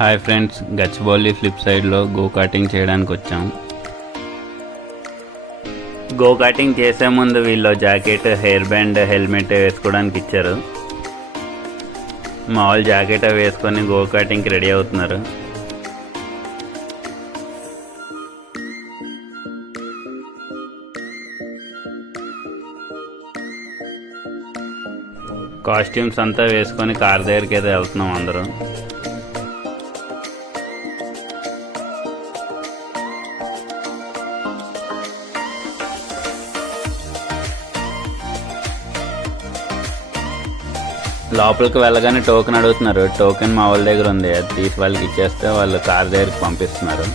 Hi friends, Gachibowli ఫ్లిప్ సైడ్లో go karting చేయడానికి వచ్చాం. గో కార్టింగ్ చేసే ముందు వీళ్ళు జాకెట్, హెయిర్ బ్యాండ్, హెల్మెట్ వేసుకోవడానికి ఇచ్చారు. మామూలు జాకెట్ వేసుకొని గో కార్టింగ్కి రెడీ అవుతున్నారు. కాస్ట్యూమ్స్ అంతా వేసుకొని కార్ దగ్గరికి అయితే వెళ్తున్నాం అందరూ. లోపలికి వెళ్ళగానే టోకెన్ అడుగుతున్నారు. టోకెన్ మా వాళ్ళ దగ్గర ఉంది, అది తీసి వాళ్ళకి ఇచ్చేస్తే వాళ్ళు కార్ దగ్గరికి పంపిస్తున్నారు.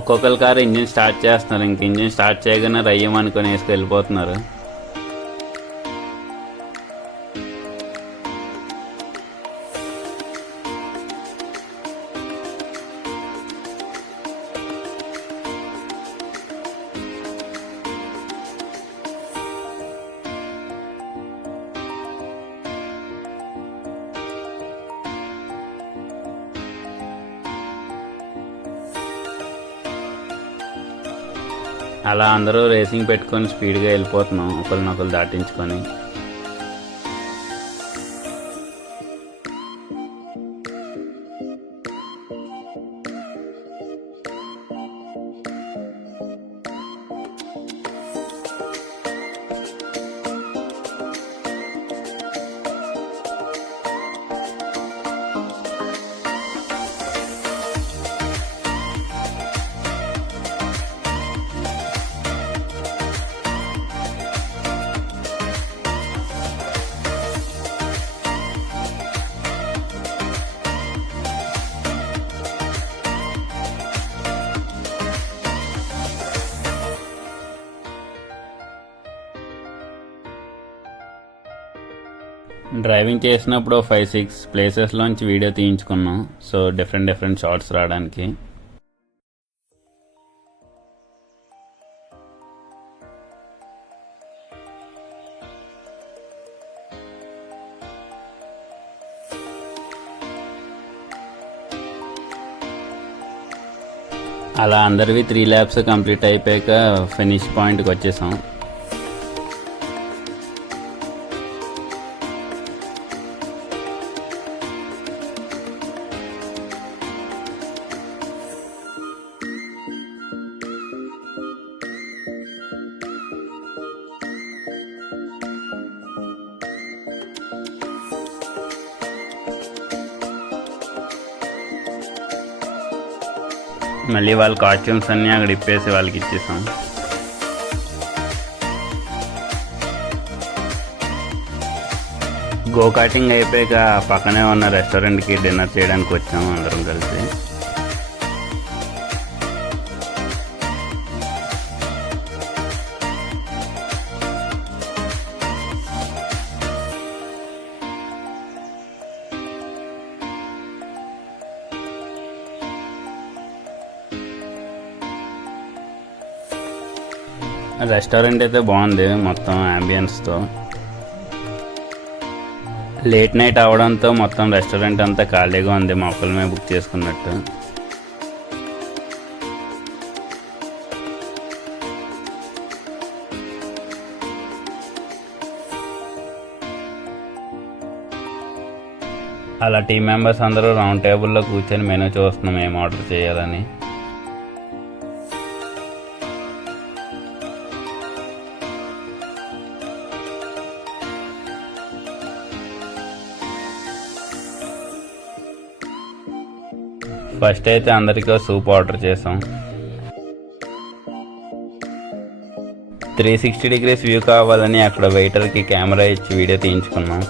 ఒక్కొక్కరి కారు ఇంజిన్ స్టార్ట్ చేస్తున్నారు. ఇంక ఇంజిన్ స్టార్ట్ చేయగానే రయ్యం అనుకొని వేసుకెళ్ళిపోతున్నారు. అలా అందరూ రేసింగ్ పెట్టుకొని స్పీడ్గా వెళ్ళిపోతున్నాం, ఒకరినొకరు దాటించుకొని. డ్రైవింగ్ చేసినప్పుడు 5-6 ప్లేసెస్లోంచి వీడియో తీయించుకున్నాం. సో డిఫరెంట్ షార్ట్స్ రావడానికి. అలా అందరివి 3 ల్యాప్స్ కంప్లీట్ అయిపోయాక ఫినిష్ పాయింట్కి వచ్చేసాం. మళ్ళీ వాళ్ళ కాస్ట్యూమ్స్ అన్నీ అక్కడ ఇప్పేసి వాళ్ళకి ఇచ్చేసాం. గో కార్టింగ్ అయిపోయాక పక్కనే ఉన్న రెస్టారెంట్కి డిన్నర్ చేయడానికి వచ్చాము అందరం కలిసి. రెస్టారెంట్ అయితే బాగుంది మొత్తం అంబియన్స్తో. లేట్ నైట్ అవడంతో మొత్తం రెస్టారెంట్ అంతా ఖాళీగా ఉంది, మా ఒక్కరిమే బుక్ చేసుకున్నట్టు. అలా టీం మెంబర్స్ అందరూ రౌండ్ టేబుల్లో కూర్చొని మెనూ చూస్తున్నాం ఏం ఆర్డర్ చేయాలని. ఫస్ట్ అయితే అందరికీ సూప్ ఆర్డర్ చేసాం. 360 degrees వ్యూ కావాలని అక్కడ వెయిటర్కి కెమెరా ఇచ్చి వీడియో తీయించుకున్నాం.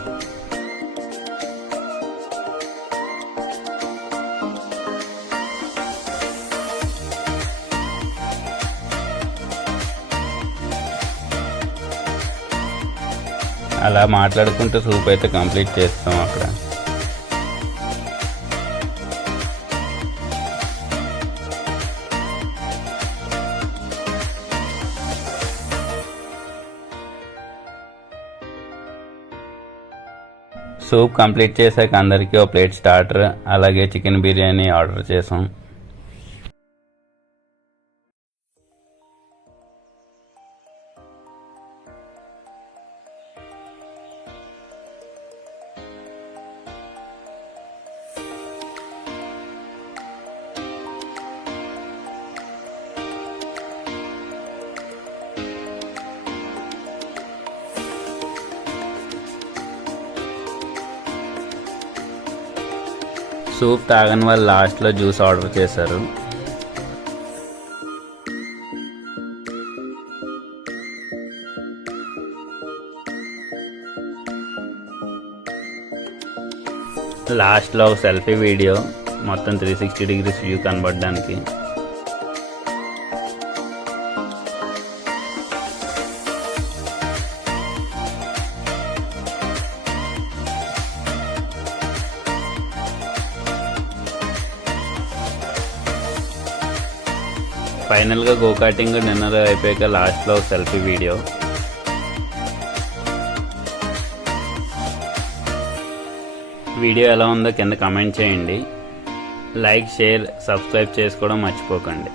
అలా మాట్లాడుకుంటూ సూప్ అయితే కంప్లీట్ చేస్తాం అక్కడ. సూప్ కంప్లీట్ చేశాక అందరికీ ఒక ప్లేట్ స్టార్టర్ అలాగే చికెన్ బిర్యానీ ఆర్డర్ చేసాం. సూప్ తాగని వాళ్ళు లాస్ట్లో జ్యూస్ ఆర్డర్ చేశారు. లాస్ట్లో ఒక సెల్ఫీ వీడియో మొత్తం 360 డిగ్రీస్ వ్యూ కనబడడానికి. ఫైనల్గా గోకాటింగ్ డిన్నర్ అయిపోయాక లాస్ట్లో సెల్ఫీ వీడియో. వీడియో ఎలా ఉందో కింద కామెంట్ చేయండి. లైక్, షేర్, సబ్స్క్రైబ్ చేసుకోవడం మర్చిపోకండి.